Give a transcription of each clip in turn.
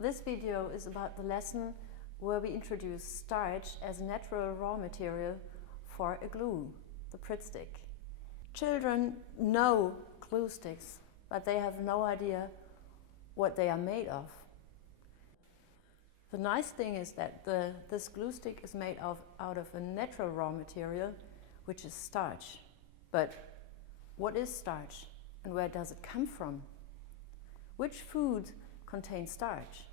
This video is about the lesson where we introduce starch as a natural raw material for a glue, the Pritt stick. Children know glue sticks, but they have no idea what they are made of. The nice thing is that this glue stick is made out of a natural raw material, which is starch. But what is starch and where does it come from? Which food contains starch?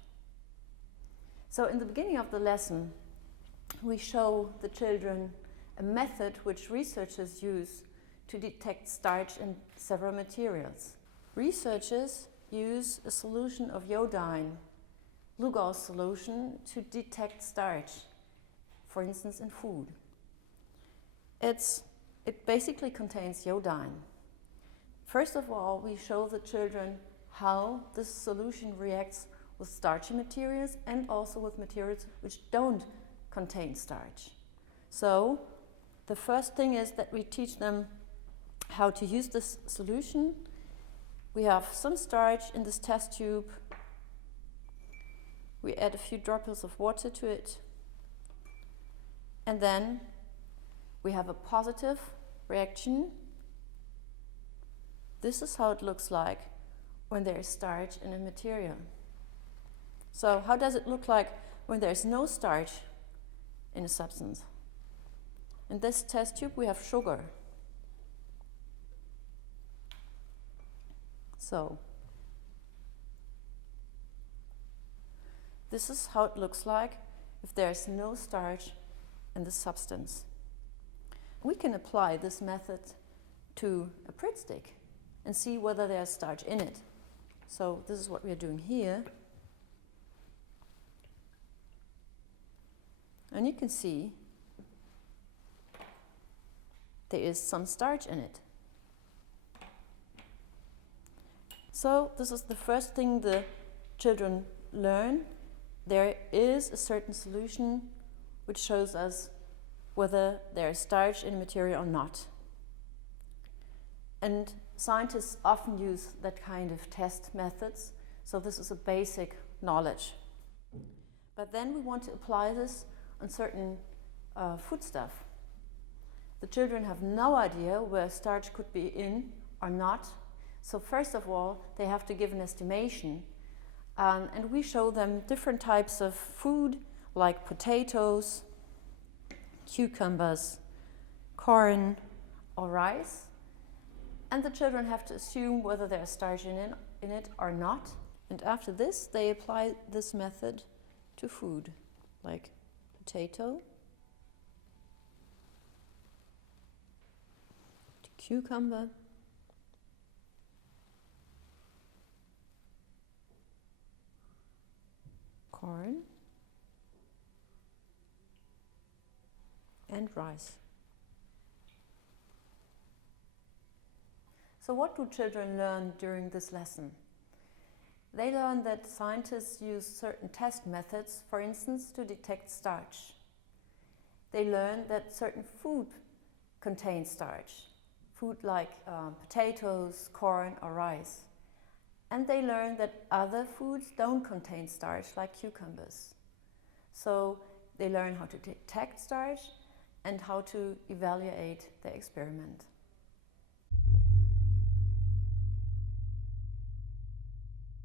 So in the beginning of the lesson, we show the children a method which researchers use to detect starch in several materials. Researchers use a solution of iodine, Lugol's solution, to detect starch, for instance in food. It basically contains iodine. First of all, we show the children how this solution reacts with starchy materials and also with materials which don't contain starch. So the first thing is that we teach them how to use this solution. We have some starch in this test tube. We add a few droplets of water to it. And then we have a positive reaction. This is how it looks like when there is starch in a material. So how does it look like when there is no starch in a substance? In this test tube we have sugar. So this is how it looks like if there is no starch in the substance. We can apply this method to a Pritt stick and see whether there's starch in it. So this is what we are doing here. And you can see there is some starch in it. So this is the first thing the children learn. There is a certain solution which shows us whether there is starch in a material or not. And scientists often use that kind of test methods, so this is a basic knowledge. But then we want to apply this on certain foodstuff. The children have no idea where starch could be in or not. So first of all, they have to give an estimation. And we show them different types of food, like potatoes, cucumbers, corn, or rice. And the children have to assume whether there's starch in it or not. And after this, they apply this method to food, like potato, to cucumber, corn, and rice. So what do children learn during this lesson? They learn that scientists use certain test methods, for instance, to detect starch. They learn that certain food contains starch, food like potatoes, corn, or rice. And they learn that other foods don't contain starch, like cucumbers. So they learn how to detect starch and how to evaluate their experiment.